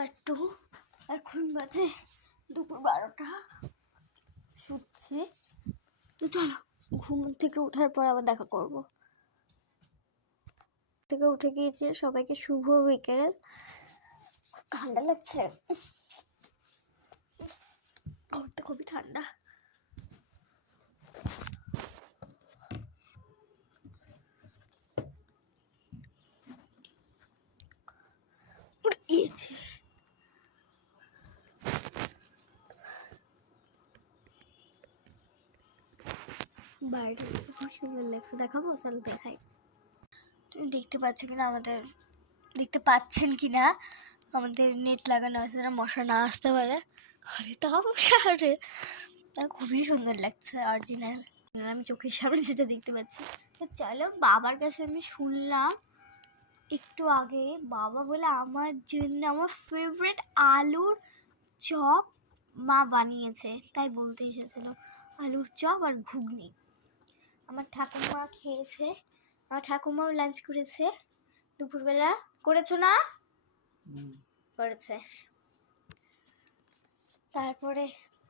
Part 2। এখন বাজে দুপুর 12টা, শুচ্ছি। তো চলো, ঘুম থেকে ওঠার পর আবার দেখা করব। থেকে উঠে গিয়েছে, সবাইকে শুভ বিকেল। ঠান্ডা লাগছে, ঘরটা খুবই ঠান্ডা। বাইরে খুব সুন্দর লাগছে, দেখাবো? চলো দেখাই। তুমি দেখতে পাচ্ছ কিনা, দেখতে পাচ্ছেন কিনা আমাদের নেট লাগানো আছে, যেন মশা না আসতে পারে। আরে তাও মশা, আরে তা খুবই সুন্দর লাগছে, অরিজিনাল। আমি চোখের সামনে যেটা দেখতে পাচ্ছি। তো চলো, বাবার কাছে আমি শুনলাম একটু আগে, বাবা বলে আমার জন্য আমার ফেভারিট আলুর চপ মা বানিয়েছে, তাই বলতে এসেছিল। আলুর চপ আর ঘুগনি আমার ঠাকুমা খেয়েছে। আমার ঠাকুমাও লাঞ্চ করেছে দুপুরবেলা। করেছো না? করেছে। তারপরে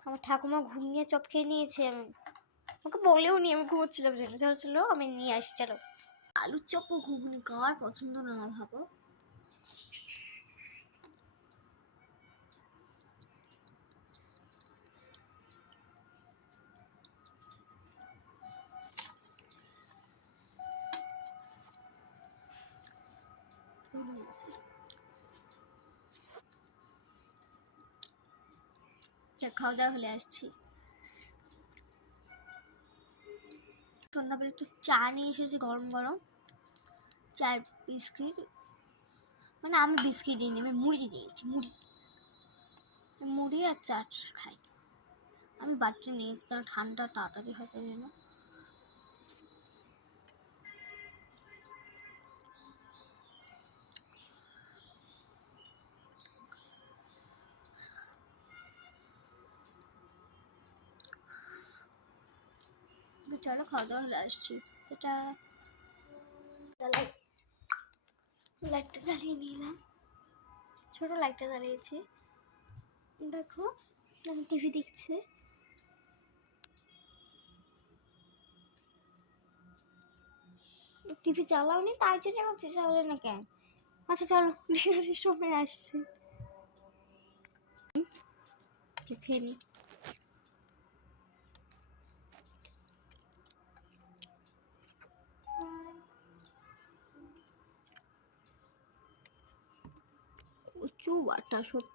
আমার ঠাকুমা ঘুমিয়ে চপ খেয়ে নিয়েছে। আমি আমাকে বলেও নি, আমি ঘুমোচ্ছিলাম জন্য। চলো চলো, আমি নিয়ে আসি। চলো, আলুর চপ ও ঘুগনি কার পছন্দ না ভাবো। খাওয়া দাওয়া হলে আসছি। সন্ধ্যাবেলা একটু চা নিয়ে এসেছি, গরম গরম চা, বিস্কিট। মানে আমি বিস্কিট নিইনি, আমি মুড়ি নিয়েছি। মুড়ি আর চা খাই। আমি বাচ্চা নিয়েছি, ঠান্ডা তাড়াতাড়ি হয়ে যায় না। চলো, খাওয়া দাওয়া হলে আসছি। এটা লাইটটা জ্বালিয়ে নিলাম, ছোট লাইটটা জ্বালিয়েছি। দেখো, আমি টিভি দেখছি। টিভি চালাওনি, তাই জন্য ভাবছি চালালে না কেন। আচ্ছা চলো, ডিনারের সময় আসছি, খেয়ে নি। প্রচুর বাটা, সত্যি।